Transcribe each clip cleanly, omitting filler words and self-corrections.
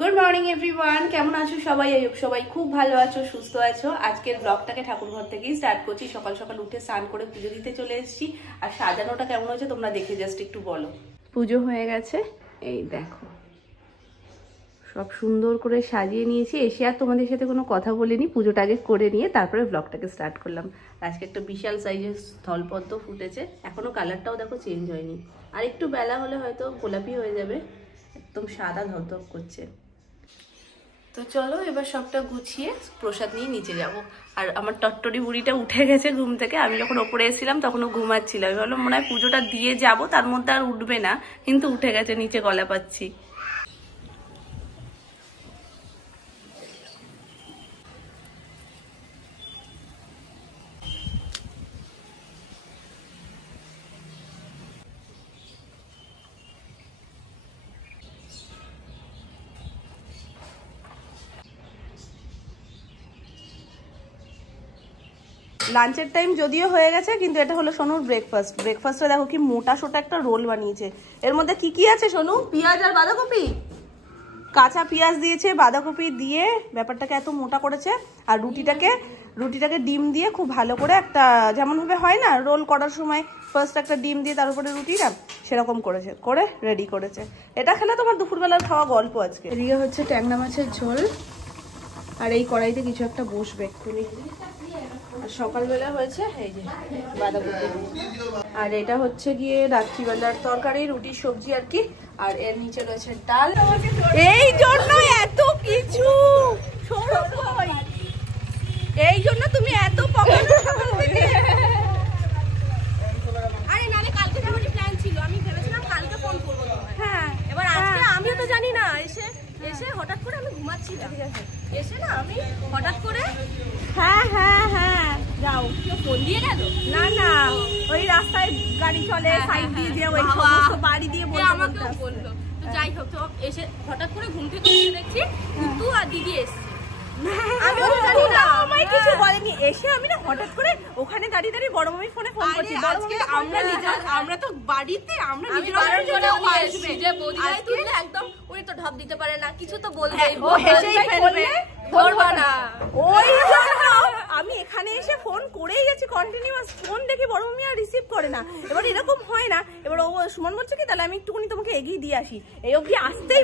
Good morning everyone, কেমন আছো সবাই? সবাই খুব ভালো আছো, সুস্থ আছো। আজকের ব্লগটাকে ঠাকুরঘর থেকেই স্টার্ট করছি। সকাল সকাল উঠে স্নান করে পুজো দিতে চলে এসেছি। আর সাজানোটা কেমন হয়েছে তোমরা দেখে জাস্ট একটু বলো। পুজো হয়ে গেছে, এই দেখো সব সুন্দর করে সাজিয়ে নিয়েছি। এসে আর তোমাদের সাথে কোনো কথা বলিনি, পুজোটা আগে করে নিয়ে তারপরে ব্লগটাকে স্টার্ট করলাম। আজকে একটা বিশাল সাইজের স্থলপদ্ম ফুটেছে, এখনো কালারটাও দেখো চেঞ্জ হয়নি। আর একটু বেলা হলে হয়তো গোলাপি হয়ে যাবে, একদম সাদা ধপধপ করছে। তো চলো এবার সবটা গুছিয়ে প্রসাদ নিয়ে নিচে যাব। আর আমার টট্টরি বুড়িটা উঠে গেছে ঘুম থেকে। আমি যখন ওপরে এসেছিলাম তখন ও ঘুমাচ্ছিল। আমি ভাবলাম মনে হয় পুজোটা দিয়ে যাব, তার মধ্যে আর উঠবে না, কিন্তু উঠে গেছে, নিচে গলা পাচ্ছি। লাঞ্চের টাইম যদিও হয়ে গেছে, কিন্তু এটা হলো সোনুর ব্রেকফাস্ট। ব্রেকফাস্টে দেখো কি মোটা সোটা একটা রোল বানিয়েছে। এর মধ্যে কি কি আছে সোনু? পেঁয়াজ আর বাঁধাকপি, কাঁচা পেঁয়াজ দিয়েছে, বাঁধাকপি দিয়ে ব্যাপারটাকে এত মোটা করেছে। আর রুটিটাকে ডিম দিয়ে খুব ভালো করে একটা, যেমন ভাবে হয় না রোল করার সময় ফার্স্ট একটা ডিম দিয়ে তার উপরে রুটিটা, সেরকম করেছে, করে রেডি করেছে। এটা খেলে তোমার দুপুরবেলার খাওয়া গল্প। আজকে এদিকে হচ্ছে ট্যাংরা মাছের ঝোল, আর এই কড়াইতে কিছু একটা বসবে এক্ষুনি। আর সকালবেলা হয়েছে এই যে বাঁধাকপি, আর এটা হচ্ছে গিয়ে রাত্রিবেলার তরকারি, রুটি সবজি আর কি। আর এর নিচে রয়েছে ডাল। এই জন্য এত কিছু, এই জন্য তুমি এত পকানো সকাল থেকে। আরে নালে কালকে যাওয়ার প্ল্যান ছিল, আমি ভেবেছিলাম কালকে ফোন করবো। হ্যাঁ, এবার আজকে আমিও তো জানি না, এসে হঠাৎ করে আমি ঘুমাচ্ছিলাম, এসে না আমি হঠাৎ করে হ্যাঁ যাও, কেউ ফোন দিয়ে গেল? না ওই রাস্তায় গাড়ি চলে, সাইড দিয়ে যে ওই সমস্ত বাড়ি দিয়ে আমাকেও বললো। তো যাই হোক, তো এসে হঠাৎ করে ঘুম থেকে উঠে দেখছি তুই আর দিদি এসছে। আমি জানি না, আমায় কিছু বলেনি। এসে আমি না হঠাৎ করে ওখানে দাঁড়িয়ে দাঁড়িয়ে বড় মামির ফোনে ফোন করছি। আমরা তো বাড়িতে, আমরা একদম উনি তো ঢপ দিতে পারে না, কিছু তো বলবেই, ও হেসেই ফেলবে, ধরবা না। ওই আমি এখানে এসে ফোন করেই যাচ্ছি কন্টিনিউয়াস, ফোন দেখে বড় মামি আর রিসিভ করে না। এবার এরকম হয় না, এবার ও সুমন বলছে কি তাহলে আমি একটুখানি তোমাকে এগিয়ে দিয়ে আসি। এই অবধি আসতেই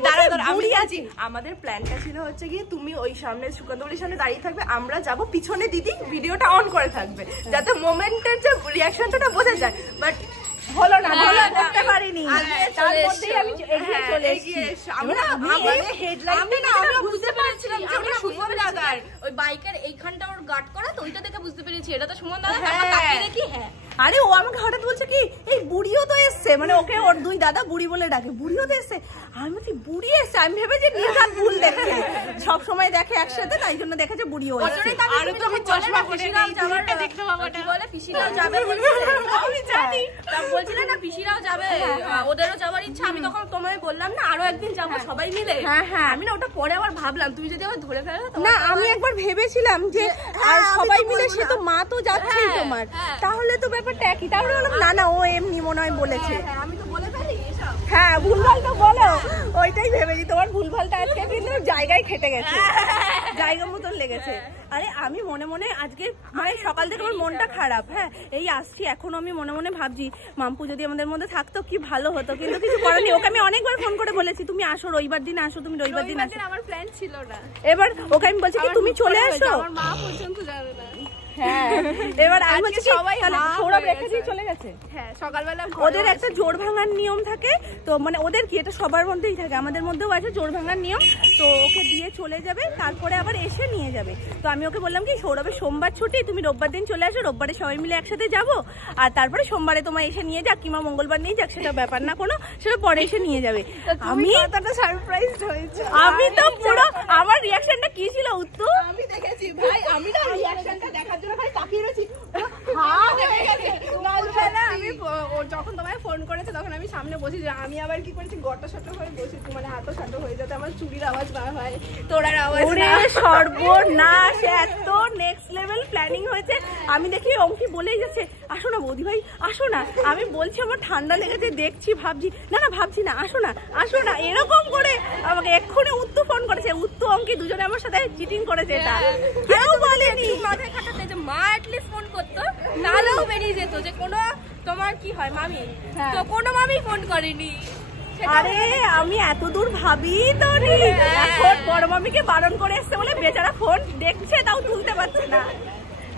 আমি আছি। আমাদের প্ল্যানটা ছিল হচ্ছে গিয়ে তুমি ওই সামনে সুকান্তবাড়ির সামনে দাঁড়িয়ে থাকবে, আমরা যাব পিছনে, দিদি ভিডিওটা অন করে থাকবে যাতে মোমেন্টের যে রিয়াকশনটা বোঝা যায়। বাট হলো না, করতে পারিনি। তার মধ্যেই আমি এগিয়ে চলে এসেছি। আমরা হেডলাইটটা না আমরা বুঝতে পেরেছিলাম যে আমরা সুমন দাদার ওই বাইকের এইখানটা ওর গার্ড করা, তো ওইটা দেখে বুঝতে পেরেছি এটা তো সুমন দাদা। তারপর তাকিয়ে দেখি হ্যাঁ। আরে ও আমাকে হঠাৎ বলছে কি এই বুড়িও তো এসছে, মানে ওকে ওর দুই দাদা বুড়ি বলে ডাকে, বুড়িও তো এসছে। আমি বলছি বুড়ি এসছে, আমি ভেবে যে নির্ঘাত ভুল দেখে, সব সময় দেখে একসাথে, তাই জন্য দেখেছে বুড়িও এসছে। আর তো আমি চশমা পরে নেই, যাওয়ারটা দেখতে পাবো না বলে পিসিরাও যাবে আমি জানি, তা বলছিল না পিসিরাও যাবে, ওদেরও যাওয়ার ইচ্ছা। আমি তখন তোমায় বললাম না আরো একদিন যাবো সবাই মিলে। হ্যাঁ আমি না ওটা পরে আবার ভাবলাম তুমি যদি আবার ধরে ফেলো না। আমি একবার ভেবেছিলাম যে আর সবাই মিলে, সে তো মা তো যাচ্ছেই তোমার, তাহলে তো ব্যাপারটা একই। তাহলে বললাম না ও এমনি মনে হয় বলেছে। আমি তো বলে ফেলি, হ্যাঁ ভুলভাল তো বলো, ওইটাই ভেবেছি। তোমার ভুলভালটা আজকে কিন্তু জায়গায় খেটে গেছে, জায়গা মতন লেগেছে। আরে আমি মনে মনে আজকে মানে সকাল থেকে আমার মনটা খারাপ। হ্যাঁ এই আসছি, এখনো আমি মনে মনে ভাবছি মাম্পু যদি আমাদের মধ্যে থাকতো কি ভালো হতো, কিন্তু কিছু করার নেই। ওকে আমি অনেকবার ফোন করে বলেছি তুমি আসো, রবিবার দিন আসো, তুমি রবিবার দিন আসো। আমার প্ল্যান ছিল না। এবার ওকে আমি বলছি কি তুমি চলে আসো, আমার মা পর্যন্ত যাবে না। হ্যাঁ এবার আমি বলছি সবাই সৌরভ রেখে দিয়ে চলে গেছে। হ্যাঁ সকালবেলা ওদের একটা জোর ভাঙার নিয়ম থাকে, তো মানে ওদের কি এটা সবার মধ্যেই থাকে, আমাদের মধ্যেও আছে জোর ভাঙার নিয়ম। তো ওকে দিয়ে চলে যাবে, তারপরে আবার এসে নিয়ে যাবে। তো আমি ওকে বললাম কি সৌরভের সোমবার ছুটি, তুমি রোববার দিন চলে আসো, রোববারে সবাই মিলে একসাথে যাবো, আর তারপরে সোমবারে তোমার এসে নিয়ে যাক, কিংবা মঙ্গলবার নিয়ে যাক, সেটা ব্যাপার না কোনো, সেটা পরে এসে নিয়ে যাবে। আমি কতটা সারপ্রাইজড হয়েছে, আমি তো পুরো আমার রিয়াকশনটা কি ছিল উত্তর আমি দেখেছি ভাই, আমি না রিয়াকশনটা দেখার জন্য ভাই তাকিয়ে রয়েছি। আমি যখন তোমায় ফোন করেছে তখন আমি সামনে বসি, আমি আবার কি করেছি গটা শট হয়ে বসেছি, মানে হাত সাটো হয়ে যাতে আমার চুরির আওয়াজ না হয়, তোরার আওয়াজ না। সর্বনাশ, এত নেক্সট লেভেল প্ল্যানিং হয়েছে। আমি দেখি অঙ্কি বলেই যাচ্ছে আসো না বৌদি ভাই আসো না, আমি বলছি আমার ঠান্ডা লেগেছে, দেখছি ভাবছি না ভাবছি না আসো না এরকম করে আমাকে এক্ষুনি উত্তু ফোন করেছে, উত্তু অঙ্কি দুজনে আমার সাথে চিটিং করেছে। এটা কেউ বলেনি, মাথায় খাটাতে যে মা অ্যাটলিস্ট ফোন করতো, নালেও বেরিয়ে যেত যে কোনো তোমার কি হয় মামি, তো কোনো মামি ফোন করেনি। আরে আমি এত দূর ভাবি তো এখন বড় মামিকে বারণ করে এসছে বলে বেচারা ফোন দেখছে, তাও তুলতে পারছে না।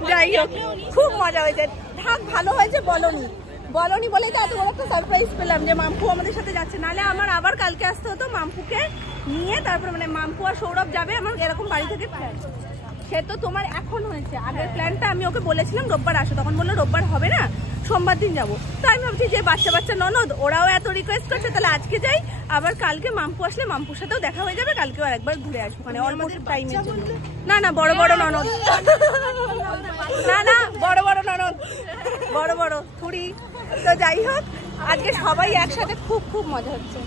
যাই হোক খুব মজা হয়েছে, থাক ভালো হয়েছে বলনি বলেই তো এত বড় একটা সারপ্রাইজ পেলাম যে মাম্পু আমাদের সাথে যাচ্ছে। নাহলে আমার আবার কালকে আসতে হতো মাম্পুকে নিয়ে, তারপরে মানে মাম্পু আর সৌরভ যাবে আমার এরকম বাড়ি থেকে প্ল্যান। সে তো তোমার এখন হয়েছে, আগের প্ল্যানটা আমি ওকে বলেছিলাম রোববার আসো, তখন বললো রোববার হবে না সোমবার দিন যাবো। তো আমি ভাবছি যে বাচ্চা ননদ ওরাও এত রিকোয়েস্ট করছে, তাহলে আজকে যাই, আবার কালকে মাম্পু আসলে মাম্পুর সাথেও দেখা হয়ে যাবে, কালকেও আরেকবার ঘুরে আসবো মানে অল্প টাইমের জন্য। না বড় ননদ, না বড় ননদ, বড় থুড়ি। তো যাই হোক আজকে সবাই একসাথে খুব মজা হচ্ছে,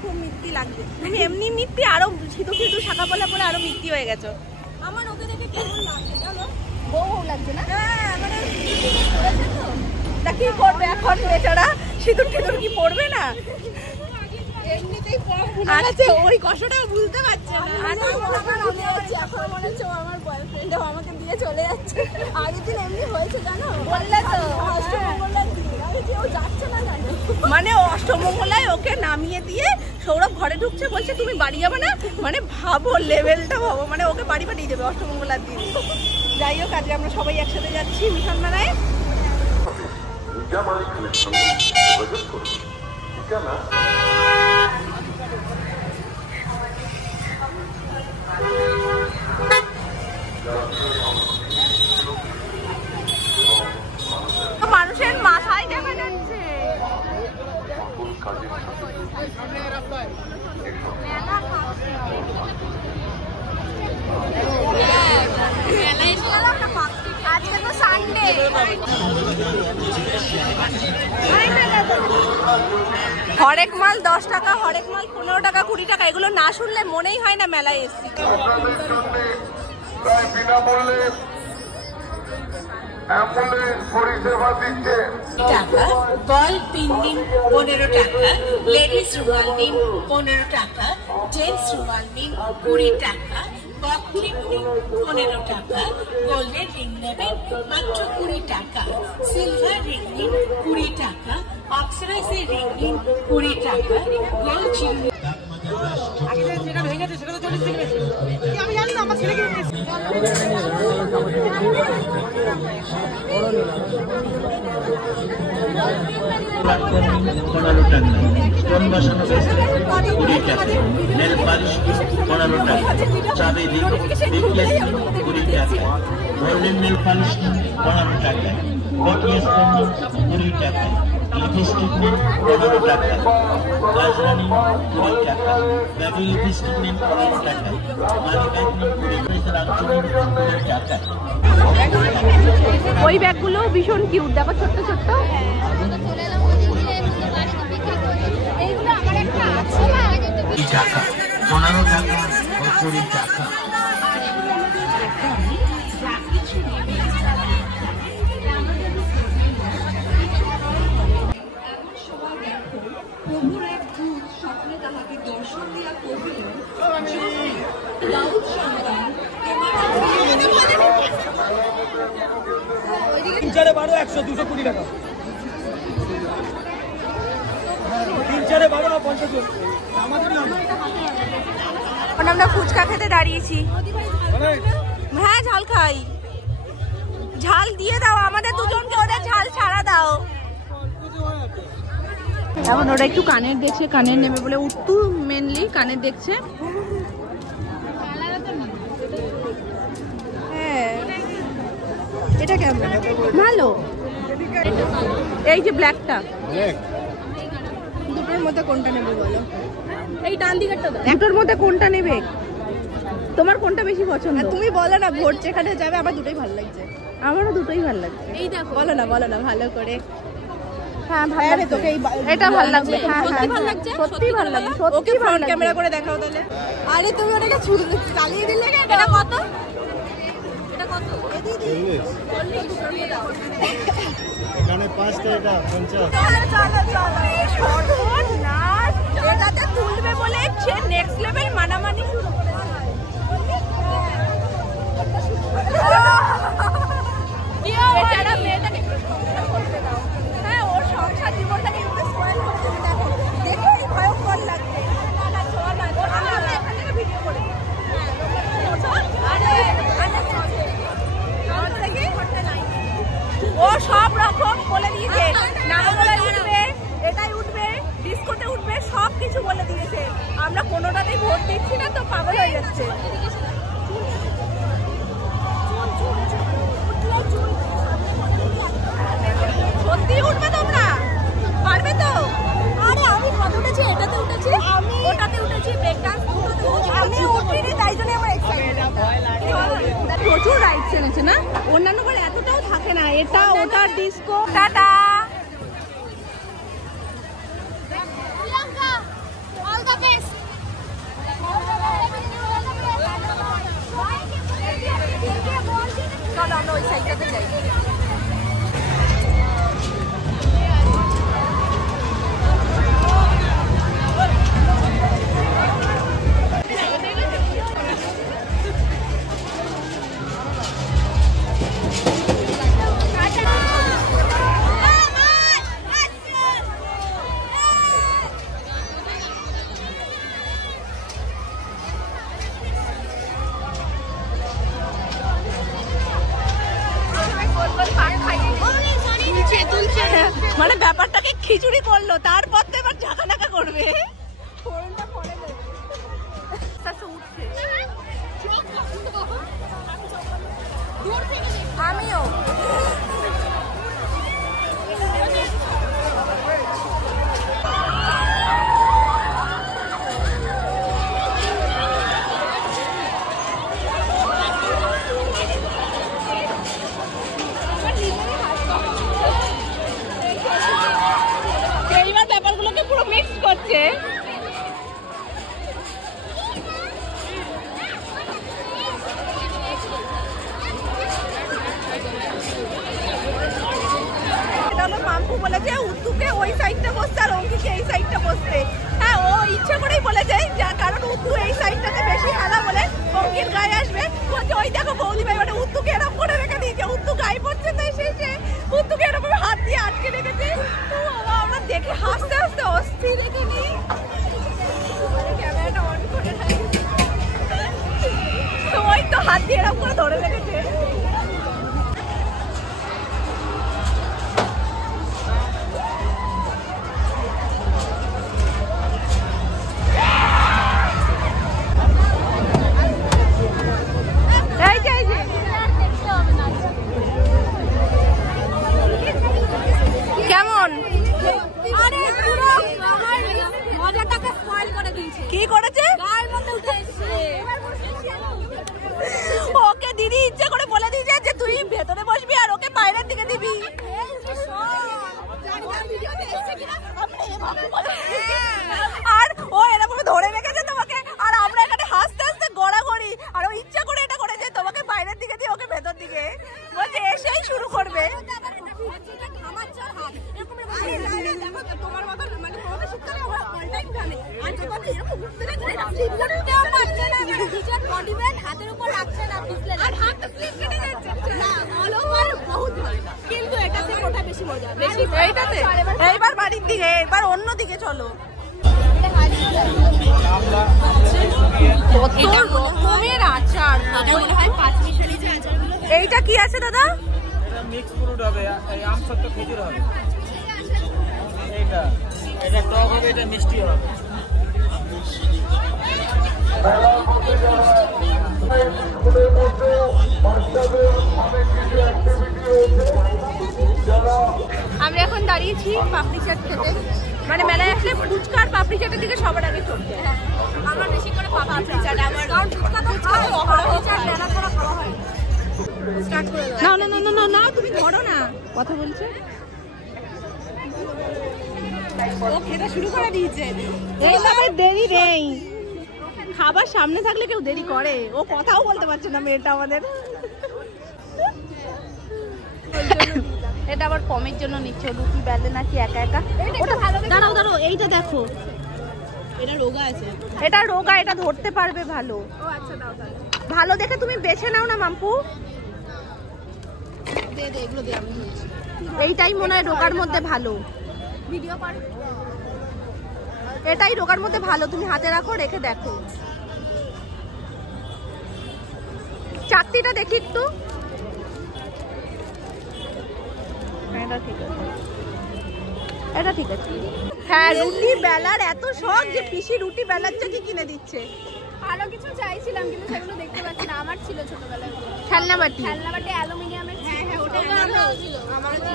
খুব মিত্তি লাগছে। তুমি এমনি মিত্তি, আরো সিধু শাখা পলা পরে আরো মিত্তি হয়ে গেছো। আমার ওকে দেখে কেমন লাগছে জানো, বউ লাগছে না? মানে কি করবে এখন বেচারা, সিঁদুর কি পড়বে না? এমনিতেই আচ্ছা ওই কষ্টটাও ভুলতে পারছে না। এখন মনে হচ্ছে আমার বয়ফ্রেন্ড আমাকে দিয়ে চলে যাচ্ছে। আগের দিন এমনি হয়েছে জানো, বললে তো অষ্টমঙ্গলার দিন কেউ যাচ্ছে না জানো, মানে অষ্টমঙ্গলায় ওকে নামিয়ে দিয়ে সৌরভ ঘরে ঢুকছে, বলছে তুমি বাড়ি যাবে না, মানে ভাবো লেভেলটা ভাবো, মানে ওকে বাড়ি পাঠিয়ে দেবে অষ্টমঙ্গলার দিন। যাই হোক আজকে আমরা সবাই একসাথে যাচ্ছি মিশন মেলায়। মানুষের মাথায় দেখা যাচ্ছে আজকে তো সানডে। হরেক মাল 10 টাকা, হরেক মাল 15 টাকা 20 টাকা, এগুলো না শুনলে মনেই হয় না মেলায় এসেছি। টাকা বল পিন দিন 15 টাকা, লেডিস রুমাল দিন 15 টাকা, জেন্টস রুমাল দিন 20 টাকা, বক ক্লিপ দিন 15 টাকা, গোল্ডেন রিং নেবেন মাত্র 20 টাকা, সিলভার রিং দিন 20 টাকা, অক্সিডাইজের রিং দিন 20 টাকা, গোল্ড চিহ্ন। আগে যেটা ভেঙে গেছে সেটা তো 40 টাকা বেশি, আমি জানি না আমার ছেলেকে দিয়েছি। 15 টাকা, স্টোন বসানো বেসলে 20 টাকা, নেল পালিশ 15 টাকা, চাবি দিন 20 টাকা, গোল্ডেন নেল পালিশ 15 টাকা, বটিয়া স্টোন 20 টাকা, লিপস্টিক নিন 15 টাকা, গাজরা নিন 20 টাকা, বেবি লিপস্টিক নিন 15 টাকা, মানি ব্যাগ নিন 20 টাকা। ওই ব্যাগগুলো ভীষণ কিউট, দেখো ছোট্ট ছোট্ট। এইগুলো আমার একটা আছে না, 20 টাকা, 15 টাকা, 20 টাকা। চারে 12 100 220 টাকা, 3 4 12 50। আমরা ফুচকা খেতে দাঁড়িয়েছি। হ্যাঁ ঝাল খাই, ঝাল দিয়ে দাও আমাদের দুজনকে, ওদের ঝাল ছাড়া দাও। এখন ওরা একটু কানের দেখছে, কানের নেবে বলে, উত্তু মেনলি কানের দেখছে। হ্যাঁ এটা কেমন ভালো, এই যে ব্ল্যাকটা, দুটোর মধ্যে কোনটা নেবে বলো? এই ডান দিকেরটা দাও। দুটোর মধ্যে কোনটা নেবে, তোমার কোনটা বেশি পছন্দ? তুমি বলো না, ভোট যেখানে যাবে আমার দুটোই ভালো লাগছে। আমারও দুটোই ভালো লাগছে। এই দেখো, বলো না ভালো করে। হ্যাঁ ভালো লাগে, তোকে এটা ভালো লাগছে। হ্যাঁ সত্যি ভালো লাগছে, সত্যি ভালো লাগছে। ওকে ফ্রন্ট ক্যামেরা করে দেখাও তাহলে। আরে তুমি ওটাকে চালিয়ে দিলে কেন? এটা কত? এটা কত? এখানে 5 টাকা 50। চলো সর্বনাশ, এটাতে তুলবে বলে সে লেভেল মানামানি শুরু করে বেচারা মেয়েটাকে একটু সংসার করতে দাও। হ্যাঁ, ওর সংসার জীবনটাকে একটু স্পয়েল করতে দেখো, দেখেই ভয়ঙ্কর লাগছে। আমরা এখান থেকে ভিডিও করে দিই। ও সব রকম বলে দিয়েছে, নাগরদোলায় উঠবে, এটাই উঠবে, ডিস্কোতে উঠবে, সব কিছু বলে দিয়েছে। আমরা কোনোটাতেই ভোট দিচ্ছি না, তো পাগল হয়ে যাচ্ছে। সত্যি উঠবে তোমরা? পারবে তো? আরে আমি কত উঠেছি, এটাতে উঠেছি, আমি ওটাতে উঠেছি, ব্রেক ডান্স দুটোতে উঠেছি। আমি উঠিনি, তাই জন্য আমার এক্সাইটেড। প্রচুর রাইড চলেছে না, অন্যান্য বার এতটাও থাকে না। এটা ওটা disco. Tata. All the best. চলো আমরা ওই সাইডটাতে যাই। মানে ব্যাপারটাকে খিচুড়ি করলো, তারপর তো এবার ঝাঁকানাকা করবে। আমিও এইবার ব্যাপারগুলোকে পুরো মিক্স করছে। মাম্পু বলেছে উত্তুকে ওই সাইডটা বসতে আর অঙ্কিকে এই সাইডটা বসতে। হ্যাঁ, ও ইচ্ছে করেই বলেছে, কারণ উত্তু এই সাইডটাতে বেশি হেলা বলে অঙ্কির গায়ে আসবে। বলছে ওই দেখো বৌদি ভাই মানে উত্তুকে এরকম করে রেখে দিয়েছে, উত্তু গায়ে পড়ছে, তাই শেষে উত্তুকে এরকম হাত দিয়ে আটকে রেখেছে। আমরা দেখে হাসতে হাসতে অস্থির রেখে নিই। ক্যামেরাটা অন করে তো ওই তো হাত দিয়ে এরকম করে ধরে রেখেছে। কেমন? আরে পুরো আমার মজাটাকে স্পয়েল করে দিয়েছে। কি করেছে? গায়ের মধ্যে উঠে এসেছে। ওকে দিদি ইচ্ছে করে বলে দিয়েছে যে তুই ভেতরে বসবি আর ওকে বাইরের দিকে দিবি। আর ও এরকম ধরে রেখেছে তোমাকে, আর আমরা এখানে হাসতে হাসতে গড়াগড়ি, আর ও ইচ্ছা করে এটা করেছে তোমাকে বাইরের দিকে দিয়ে ওকে ভেতর দিকে। বলছে এসেই শুরু করবে। কিন্তু এটাতে ওটা বেশি মজা, বেশি এইটাতে। এইবার বাড়ির দিকে, এবার অন্য দিকে চলো। কত রকমের আচার, এইটা কি আছে দাদা? মিক্স ফ্রুট হবে, আম সত্য খেজুর হবে। এটা টক হবে, এটা মিষ্টি হবে। আমরা এখন দাঁড়িয়েছি পাপড়ি চাট খেতে। মানে মেলায় আসলে ফুচকার পাপড়ি চাটের দিকে সবার আগে চলছে। আমার বেশি করে পাপড়ি চাট, আমার কারণ ফুচকা তো পাপড়ি চাট মেলা ছাড়া খাওয়া হয়। স্টার্ট করে দাও। না না না না না, তুমি ধরো না, কথা বলছে। ও খেতে শুরু করে দিয়েছে। এইভাবে দেরি নেই, খাবার সামনে থাকলে কেউ দেরি করে। ও কথাও বলতে পারছে না মেয়েটা আমাদের। এটা আবার কমের জন্য নিচ্ছে, রুটি বেলে নাকি একা একা। দাঁড়াও দাঁড়াও, এইটা দেখো, এটা রোগা আছে, এটা রোগা, এটা ধরতে পারবে ভালো। ও আচ্ছা দাও তাহলে, ভালো দেখে তুমি বেছে নাও না মাম্পু। দে দে এগুলো দে, আমি এইটাই মনে হয় রোগার মধ্যে ভালো। ভিডিও কর। এটাই রোগার মধ্যে ভালো, তুমি হাতে রাখো, রেখে দেখো। চাকতিটা দেখি একটু। এটা ঠিক আছে, এটা ঠিক আছে। হ্যাঁ, রুটি বেলার এত শখ যে পিসি রুটি বেলার চাকি কিনে দিচ্ছে। আরো কিছু চাইছিলাম কিন্তু সেগুলো দেখতে পাচ্ছি না, আমার ছিল ছোটবেলায় খেলনা বাটি, খেলনা বাটি অ্যালুমিনিয়ামের। হ্যাঁ হ্যাঁ, ওটা আমারও ছিল, আমারও ছিল।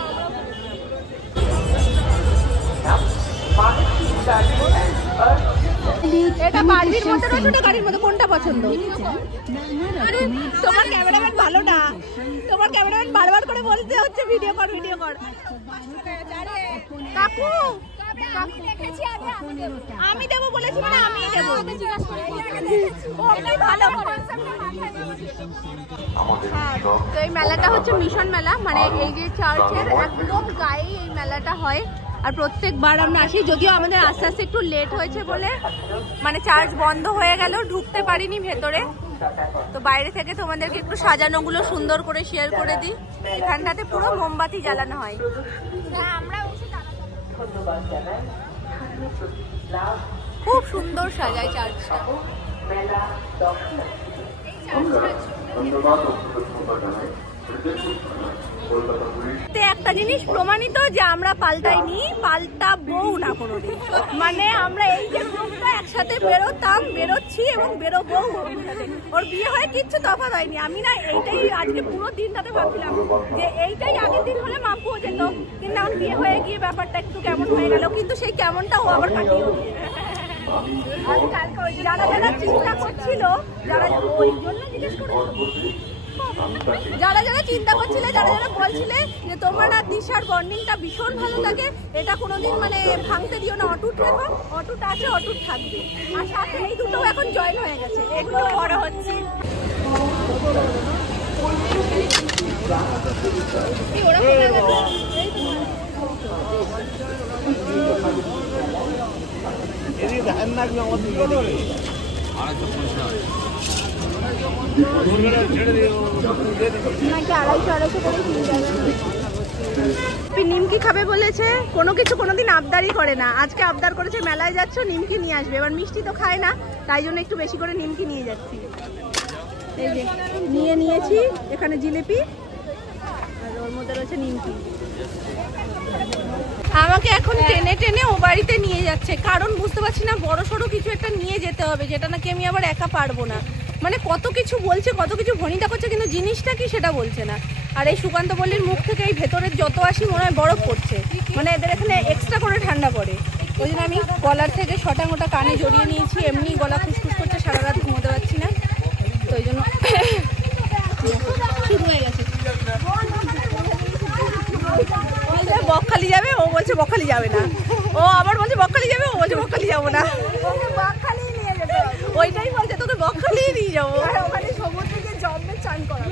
এটা বাড়ির মধ্যে রয়েছে, ওটা গাড়ির মধ্যে, কোনটা পছন্দ? আরে তোমার ক্যামেরাম্যান ভালো না, তোমার ক্যামেরাম্যান বারবার করে বলতে হচ্ছে ভিডিও কর ভিডিও কর। কাকু আমি দেবো বলেছি, মানে আমি দেবো। হ্যাঁ, তো এই মেলাটা হচ্ছে মিশন মেলা, মানে এই যে চার্চের একদম গায়ে এই মেলাটা হয়। আর প্রত্যেকবার আমরা আসি, যদিও আমাদের আস্তে আস্তে একটু লেট হয়েছে বলে মানে চার্চ বন্ধ হয়ে গেল, ঢুকতে পারিনি ভেতরে। তো বাইরে থেকে তোমাদেরকে একটু সাজানোগুলো সুন্দর করে শেয়ার করে দিই। এখানটাতে পুরো মোমবাতি জ্বালানো হয়। খুব সুন্দর সাজায় চার্চটা। একটা জিনিস প্রমাণিত যে আমরা পাল্টাইনি, পাল্টাবো না কোনোদিন। মানে আমরা এই যে গ্রুপটা একসাথে বেরোতাম, বেরোচ্ছি এবং বেরোবো। ওর বিয়ে হয়ে কিচ্ছু তফাৎ হয়নি। আমি না এইটাই আজকে পুরো দিনটাতে ভাবছিলাম যে এইটাই আগের দিন হলে মাম্পুও যেত, কিন্তু এখন বিয়ে হয়ে গিয়ে ব্যাপারটা একটু কেমন হয়ে গেল, কিন্তু সেই কেমনটা ও আবার কাটিয়ে যারা যারা চিন্তা করছিল, যারা ওই জন্য জিজ্ঞেস করে, যারা যারা চিন্তা করছিলে, যারা যারা বলছিলে যে তোমার আর দিশার বন্ডিংটা ভীষণ ভালো থাকে, এটা কোনোদিন মানে ভাঙতে দিও না, অটুট রেখো। অটুট আছে, অটুট থাকবে। আর সাথে এই দুটো এখন জয়েন হয়ে গেছে, এগুলো বড় হচ্ছে। নিমকি খাবে বলেছে, কোনো কিছু কোনোদিন আবদারই করে না। আজকে আবদার করেছে মেলায় যাচ্ছ, নিমকি নিয়ে আসবে। এবার মিষ্টি তো খায় না, তাই জন্য একটু বেশি করে নিমকি নিয়ে যাচ্ছি। এই যে নিয়ে নিয়েছি, এখানে জিলিপি আর ওর মধ্যে রয়েছে নিমকি। আমাকে এখন টেনে টেনে ও বাড়িতে নিয়ে যাচ্ছে, কারণ বুঝতে পারছি না বড় সড়ো কিছু একটা নিয়ে যেতে হবে, যেটা নাকি আমি আবার একা পারবো না। মানে কত কিছু বলছে, কত কিছু ভনিতা করছে, কিন্তু জিনিসটা কি সেটা বলছে না। আর এই সুকান্ত পল্লীর মুখ থেকে এই ভেতরের যত আসি মনে হয় বরফ পড়ছে, মানে এদের এখানে এক্সট্রা করে ঠান্ডা পড়ে। ওই জন্য আমি গলার থেকে ছটা মোটা কানে জড়িয়ে নিয়েছি, এমনি গলা খুসখুস করছে, সারা রাত ঘুমোতে পারছি না, তো ওই জন্য শুরু হয়ে গেছে। বকখালি যাবে, ও বলছে বকখালি যাবে না, ও আবার বলছে বকখালি যাবে, ও বলছে বকখালি যাবো না। ওইটাই বলছে তোকে বকখালি নিয়ে যাবো, ওখানে সমুদ্রে গিয়ে জম্মে চান করা।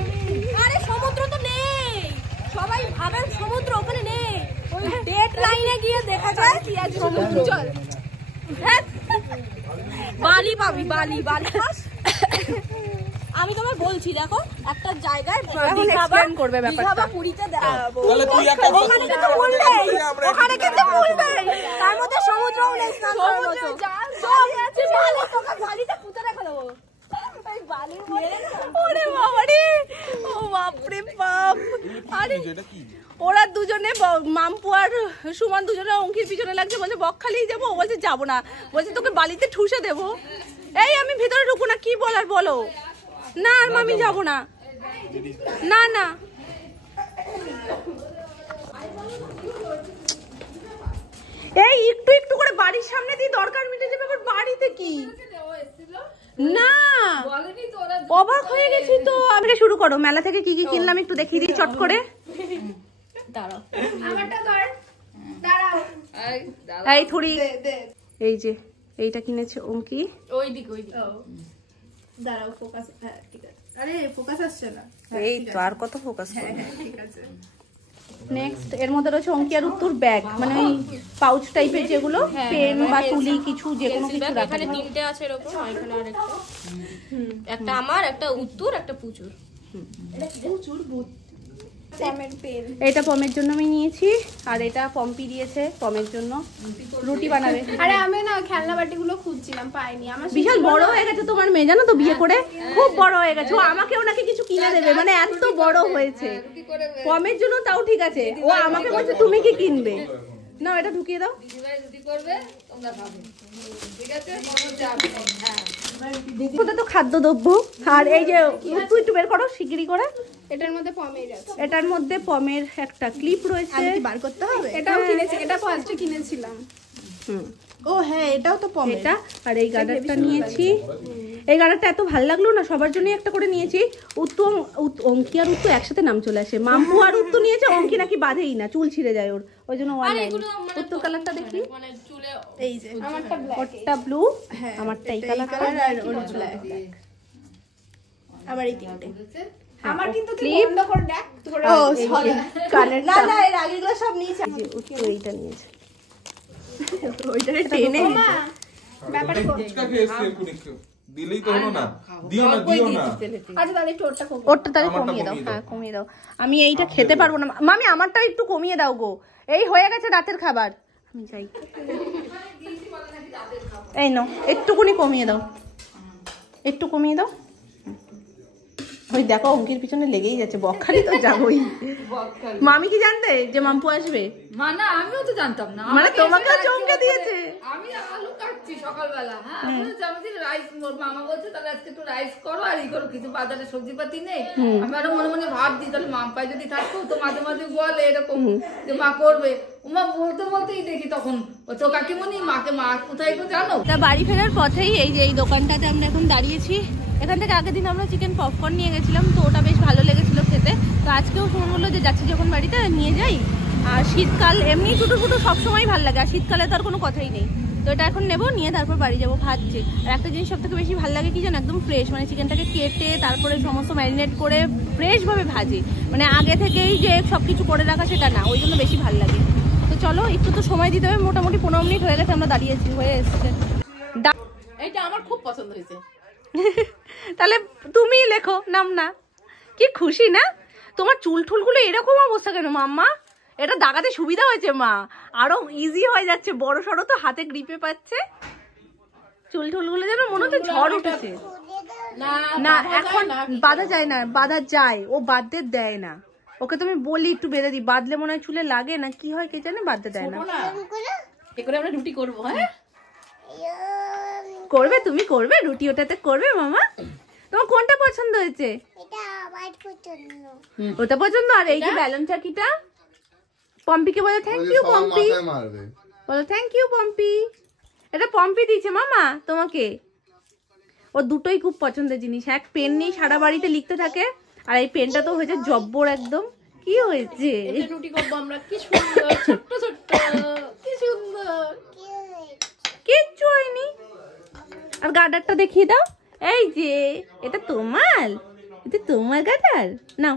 আরে সমুদ্র তো নেই, সবাই ভাবেন সমুদ্র ওখানে নেই, ওই ডেড লাইনে গিয়ে দেখা যায় কি আছে সমুদ্র। চল বালি পাবি, বালি বালি। আমি তোমায় বলছি, দেখো একটা জায়গায় করবে ব্যাপারটা, পুরীতে দেখাবো, ওখানে কিন্তু ফুল নেই, ওখানে কিন্তু ফুল নেই, তার মধ্যে সমুদ্রও নেই, স্নান করার মতো। বালিটা পুঁতে রেখে দেবো, ওরে বাবারে, ও বাপরে বাপ। আরে ওরা দুজনে, মাম্পু আর সুমন দুজনে অঙ্কির পিছনে লাগছে, বলছে বকখালি যাবো, ও বলছে যাবো না, বলছে তোকে বালিতে ঠুসে দেবো। এই আমি ভিতরে ঢুকবো না, কি বলার বলো না, আর মামি যাবো না, না না। এই একটু একটু করে বাড়ির সামনে দিয়ে দরকার মিটে যাবে, আবার বাড়িতে কি না, অবাক হয়ে গেছি তো। আমি শুরু করো, মেলা থেকে কি কি কিনলাম একটু দেখিয়ে দিই চট করে। এই থুড়ি, এই যে এইটা কিনেছে অঙ্কি, ওই দিক দাঁড়াও, ফোকাস, হ্যাঁ ঠিক আছে। আরে ফোকাস আসছে না, এই তো আর কত ফোকাস, হ্যাঁ ঠিক আছে। নেক্সট এর মধ্যে রয়েছে অঙ্কি আর উত্তর ব্যাগ, মানে ওই পাউচ টাইপের যেগুলো পেন বা তুলি কিছু যে কোনো কিছু রাখা এখানে 3টে আছে এরকম, এখানে আরেকটা, একটা আমার, একটা উত্তর, একটা পুচুর। এটা পমের জন্য আমি নিয়েছি, আর এটা পম্পি দিয়েছে পমের জন্য, রুটি বানাবে। আরে আমি না খেলনা বাটিগুলো খুঁজছিলাম, পাইনি। আমার বিশাল বড় হয়ে গেছে তোমার মেয়ে, জানো তো, বিয়ে করে খুব বড় হয়ে গেছে। ও আমাকেও নাকি কিছু কিনে দেবে, মানে এত বড় হয়েছে। পমের জন্য তাও ঠিক আছে, ও আমাকে বলছে তুমি কি কিনবে, না এটা ঢুকিয়ে দাও। ওটা তো খাদ্যদ্রব্য। আর এই যে তুই একটু বের করো শিগগিরি করে। এটার মধ্যে পমের আছে, এটার মধ্যে পমের একটা ক্লিপ রয়েছে, বার করতে হবে। এটাও কিনেছি, এটা ফার্স্টে কিনেছিলাম। ও হ্যাঁ, এটাও তো পমের। এটা আর এই গার্ডারটা নিয়েছি। এই গার্ডারটা এত ভালো লাগলো না, সবার জন্য একটা করে নিয়েছি। অঙ্কি আর উত্তু একসাথে নাম চলে আসে। মাম্পু আর উত্তু নিয়েছে, অঙ্কি নাকি বাঁধেই না, চুল ছিঁড়ে যায় ওর, ওই জন্য ওয়ান লাইন। উত্তর কালারটা দেখি, এই যে আমারটা ব্ল্যাক, ওরটা ব্লু, আমারটা এই কালারটা, আর ওর ব্ল্যাক। আবার এই তিনটে আমার কিন্তু তুই ক্লিপ। বন্ধ করে দেখ। ও সরি, কানের না না, এর আগেগুলো সব নিয়েছি। উত্তু এইটা নিয়েছে, ওইটা টেনে মা ব্যাপারে দিলেই তো হলো না, দিও না। আচ্ছা তাহলে একটু ওরটা কমে, ওরটা তাহলে কমিয়ে দাও। হ্যাঁ কমিয়ে দাও, আমি এইটা খেতে পারবো না। মামি আমারটা একটু কমিয়ে দাও গো, এই হয়ে গেছে রাতের খাবার। আমি যাই, এই নাও একটুকুনি কমিয়ে দাও, একটু কমিয়ে দাও। ওই দেখো অঙ্কির পিছনে লেগেই যাচ্ছে, বকখালি তো যাবোই। মামি কি জানতে যে মাম্পু আসবে? না আমিও তো জানতাম না, মানে তোমাকেও চমকে দিয়েছে। আমি আলু কাটছি সকালবেলা, হ্যাঁ আমি রাইস, মামা বলছে তাহলে আজকে একটু রাইস করো আর ই করো, কিছু বাজারে সবজিপাতি নেই। আমি আরো মনে মনে ভাবছি তাহলে মাম্পাই যদি থাকতো তো মাঝে মাঝে বলে এরকম যে মা করবে, মা বলতে বলতেই দেখি তখন ও তো কাকিমণি মাকে, মা কোথায় গো জানো। তা বাড়ি ফেরার পথেই এই যে এই দোকানটাতে আমরা এখন দাঁড়িয়েছি। এখান থেকে আগের দিন আমরা চিকেন পপকর্ন নিয়ে গেছিলাম, তো ওটা বেশ ভালো লেগেছিল খেতে। তো আজকেও ফোন বললো যে যাচ্ছি যখন বাড়িতে নিয়ে যাই। আর শীতকাল এমনি টুটু ফুটু সবসময় ভালো লাগে, আর শীতকালে তো আর কোনো কথাই নেই। তো এটা এখন নেবো, নিয়ে তারপর বাড়ি যাবো ভাবছি। আর একটা জিনিস সব থেকে বেশি ভালো লাগে কি জানো, একদম ফ্রেশ, মানে চিকেনটাকে কেটে তারপরে সমস্ত ম্যারিনেট করে ফ্রেশভাবে ভাজি, মানে আগে থেকেই যে সব কিছু করে রাখা সেটা না, ওই জন্য বেশি ভালো লাগে। তো চলো একটু তো সময় দিতে হবে, মোটামুটি 15 মিনিট হয়ে গেছে আমরা দাঁড়িয়েছি, হয়ে এসছে। এইটা আমার খুব পছন্দ হয়েছে। তাহলে তুমি লেখো নাম না, কি খুশি না? তোমার চুল ঠুলগুলো এরকম অবস্থা কেন মাম্মা? এটা দাগাতে সুবিধা হয়েছে মা, আরো ইজি হয়ে যাচ্ছে, বড় সড়ো তো হাতে গ্রিপে পাচ্ছে। চুল ঠুলগুলো যেন মনে হচ্ছে ঝড় উঠেছে। না এখন বাঁধা যায় না, বাঁধা যায়, ও বাঁধতে দেয় না। ওকে তুমি বলি একটু বেঁধে দিই, বাঁধলে মনে হয় চুলে লাগে না, কি হয় কে জানে, বাঁধতে দেয় না। করে আমরা রুটি করবো, হ্যাঁ করবে, তুমি করবে রুটি, ওটাতে করবে মামা। তোমার কোনটা পছন্দ হয়েছে? ওটা পছন্দ। আর এই যে ব্যালন চাকিটা, পম্পিকে বলে থ্যাংক ইউ পম্পি, বলো থ্যাংক ইউ পম্পি। এটা পম্পি দিয়েছে মামা তোমাকে, ও দুটোই খুব পছন্দের জিনিস। এক পেন নেই, সারা বাড়িতে লিখতে থাকে, আর এই পেনটা তো হয়েছে জব্বর একদম। কি হয়েছে? রুটি করবো আমরা, কি সুন্দর ছোট্ট ছোট্ট, কি সুন্দর, কিচ্ছু হয়নি। আর গার্ডারটা দেখিয়ে দাও, এই যে এটা তোমার, এটা তোমার গার্ডার নাও।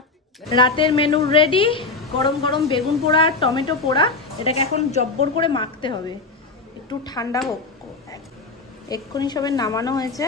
রাতের মেনু রেডি, গরম গরম বেগুন পোড়া আর টমেটো পোড়া। এটাকে এখন জব্বর করে মাখতে হবে, একটু ঠান্ডা হোক। এক্ষুনি সবে নামানো হয়েছে।